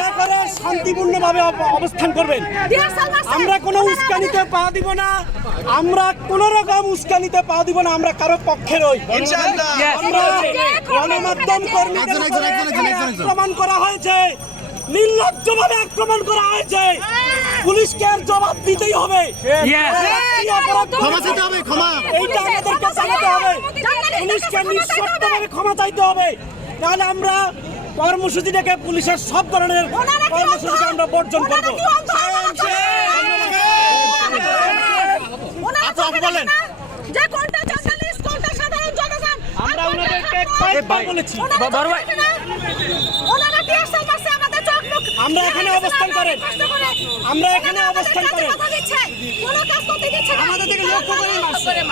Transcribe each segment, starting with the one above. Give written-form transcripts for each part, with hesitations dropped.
দয়া করে শান্তিপূর্ণভাবে অবস্থান করবেন। আমরা কোনো উস্কানিতে পা দিব না, আমরা কোন রকম উস্কানিতে পা দিব না, আমরা কারো পক্ষে রই। আমরা গণমাধ্যম কর্মীদের আক্রমণ করা হয়েছে, নির্লজ্জভাবে আক্রমণ করা হয়েছে, পুলিশকে আর জবাব দিতেই হবে। এইটা আমাদেরকে জানাতে হবে, পুলিশকে নিঃশর্তভাবে ক্ষমা চাইতে হবে, নাহলে আমরা কর্মসূচি ডেকে পুলিশের সব ধরনের কর্মসূচিকে আমরা বর্জন করব। বলেন, আমরা ওনাদেরকে কয়েকবার বলেছি, আমরা এখানে অবস্থান করেন, আমরা এখানে অবস্থান করেন, আমাদের থেকে লক্ষ্য করে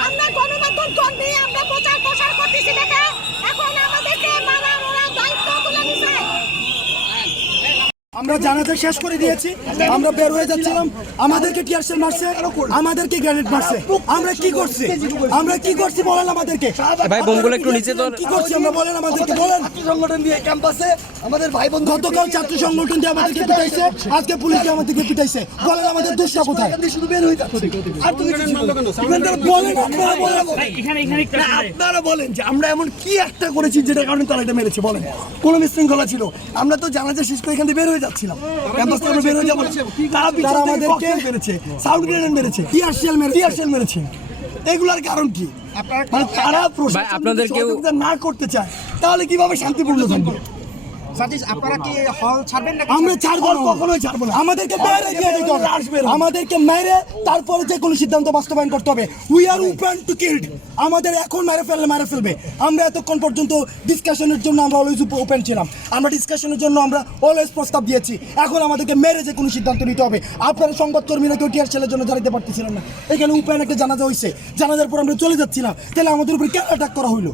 আমরা গণমাধ্যম কর্মী, আমরা প্রচার প্রসার করতেছি দেখে এখন আমাদেরকে মানার ওরা দায়িত্ব তুলে নিছে। আমরা জানাতে শেষ করে দিয়েছি, আমরা বের হয়ে যাচ্ছিলাম, আমাদেরকে টিয়ারশেল মারছে, আমাদেরকে গ্রেনেড মারছে। আমরা কি করছি, আমরা কি করছি বলেন আমাদেরকে। ভাই বোমগুলো একটু নিচে তো কি করছি আমরা বলেন আমাদেরকে, বলেন। সংগঠন দিয়ে ক্যাম্পাসে আমাদের ভাই বন্ধু গতকাল ছাত্র সংগঠন দিয়ে আমাদেরকে পিটাইছে, আজকে পুলিশকে আমাদেরকে পিটাইছে। বলেন আমাদের দোষটা কোথায়? শুধু বের হয়ে যাচ্ছে। আর তুমি বলেন, আপনারা বলেন, আপনারা বলেন যে আমরা এমন কি একটা করেছি যেটা কারণে তারা এটা মেরেছে, বলেন। কোন বিশৃঙ্খলা ছিল? আমরা তো জানাজা শেষ করে এখান থেকে বের হয়ে যাচ্ছিলাম, ক্যাম্পাস থেকে বের হয়ে যাবো, তারা আমাদেরকে মেরেছে, সাউন্ড গ্রেনেড মেরেছে, টিয়ারশেল মেরেছে। এগুলার কারণ কি? মানে তারা আপনাদের কেউ না করতে চায়, তাহলে কিভাবে শান্তিপূর্ণ থাকবে? আপনারা কি হল ছাড়বেন না? আমরা ছাড়বো না, কখনোই ছাড়বো না। আমাদেরকে মেরে দিয়ে দিতে হবে, আমাদেরকে মেরে তারপরে যে কোনো সিদ্ধান্ত বাস্তবায়ন করতে হবে। We are open to kill. আমাদের এখন মেরে ফেলবে। আমরা এতক্ষণ পর্যন্ত ডিসকাশনের জন্য আমরা অলওয়েজ ওপেন ছিলাম, আমরা ডিসকাশনের জন্য আমরা অলওয়েজ প্রস্তাব দিয়েছি। এখন আমাদেরকে মেরে যে কোনো সিদ্ধান্ত নিতে হবে। আপনারা সংবাদকর্মীরা কেউ টিয়ারশেলের জন্য জানাতে পারতেছিলেন না। এখানে ওপেন একটা জানাজা হয়েছে, জানাজার পর আমরা চলে যাচ্ছিলাম, তাহলে আমাদের উপরে কেন অ্যাটাক করা হইলো?